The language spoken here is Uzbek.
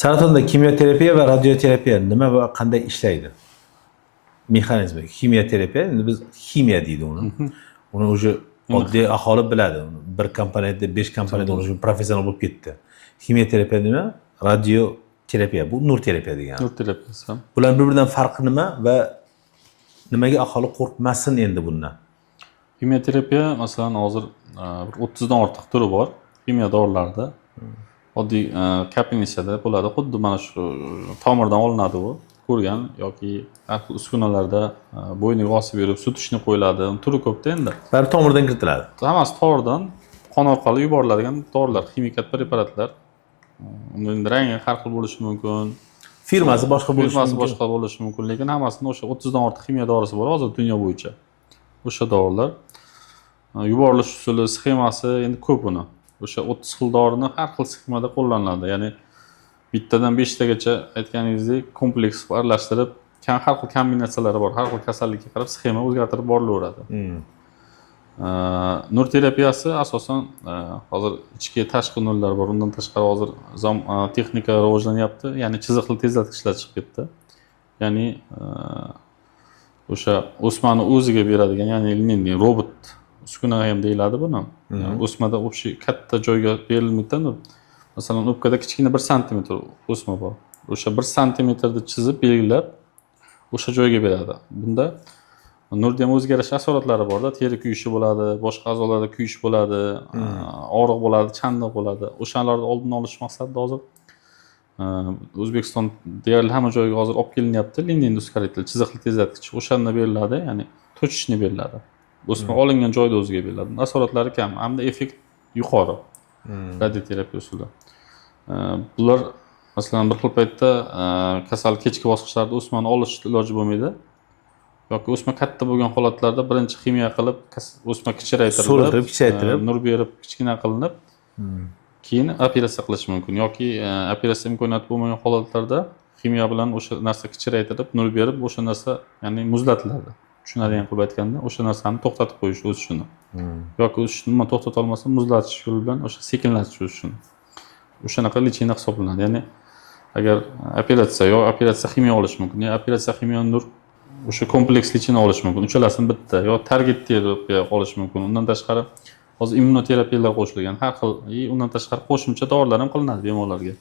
Saratonda kimyoterapiya va radioterapiya nima va qanday ishlaydi? Mexanizmi. Kimyoterapiya, endi biz ximiya deydi uni. Uni o'sha oddiy aholi biladi. Bir komponentda 5 komponent uni professional bo'lib ketdi. Kimyoterapiya nima? Radioterapiya bu nur terapiya degani. Nur terapiyasi. Bular bir-biridan farqi nima va nimaga aholi qo'rqmasin endi bundan? Kimyoterapiya masalan hozir 30 dan ortiq turi bor. Kimyo dorilarda. Oddiy kapelnishada bo'ladi. Xuddi mana shu tomirdan olinadi u. Ko'rgan yoki har xil uskunalarda bo'yniga osib berib sut ishni qo'yiladi. Turi ko'pda endi. Bari tomirdan kiritiladi. Hammasi tomirdan qon orqali yuboriladigan dorilar, ximikat preparatlar. Uning rangi har xil bo'lishi mumkin. Firmasi boshqa bo'lishi mumkin, lekin hammasini o'sha 30 dan ortiq kimyo dorisi bor hozir dunyo bo'yicha. O'sha dorilar yuborilish usuli, sxemasi endi ko'p uni. O'sha 30 xil dorini har xil sxemada qo'llaniladi. Ya'ni bittadan 5 tagacha aytganingizdek kompleks aralashtirib, har xil kombinatsiyalari bor. Har xil kasallikka qarab sxema o'zgartirib borilaveradi. Nur terapiyasi asosan hozir ichki tashqi nurlar bor. Undan tashqari hozir texnika rivojlanyapti. Ya'ni chiziqli tezlatgichlar chiqib ketdi. Ya'ni o'sha o'smani o'ziga beradigan, ya'ni robot uskuna ham deyiladi buni. O'smada o'sha katta joyga berilmaydi nur. Masalan, o'pkada kichkina 1 santimetr o'sma bor. O'sha 1 santimetrni chizib belgilab o'sha joyga beradi. Bunda nurda ham o'zgarish asoratlari bor-da, teri kuyishi bo'ladi, boshqa a'zolarda kuyish bo'ladi, og'riq bo'ladi, chandiq bo'ladi. O'shalarni oldini olish maqsadida hozir O'zbekiston deyarli hamma joyga hozir olib kelinyapti. Linear ускоритель, chiziqli tezlatgich. O'shanda beriladi, ya'ni to'chishni beriladi. O'sma olingan joyda o'ziga beriladi. Asoratlari kam, hamda effekt yuqori. Radioterapiya usuli. Bular masalan bir xil paytda kasal kechki bosqichlarda o'smani olish iloji bo'lmaydi. Yoki o'sma katta bo'lgan holatlarda birinchi ximiya qilib, o'sma kichraytirib, nur berib, kichkina qilinib, keyin operatsiya qilish mumkin. Yoki operatsiya imkoniyati bo'lmagan holatlarda ximiya bilan o'sha narsa kichraytirib, nur berib, o'sha narsa ya'ni muzlatiladi. Tushunadigan qilib aytganda, o'sha narsani to'xtatib qo'yish o'sishini. Yoki o'sishni to'xtata olmasa, muzlatish yo'li bilan o'sha sekinlatish o'sishini. O'shanaqa lichina hisoblanadi. Ya'ni agar operatsiya ximiya olish mumkin, yo operatsiya ximiya nur o'sha kompleks lichina olish mumkin. Uchalasini bitta yo target terapiya olish mumkin. Undan tashqari hozir immunoterapiyalar qo'shilgan. Har xil, undan tashqari qo'shimcha dorilar ham qilinadi bemorlarga.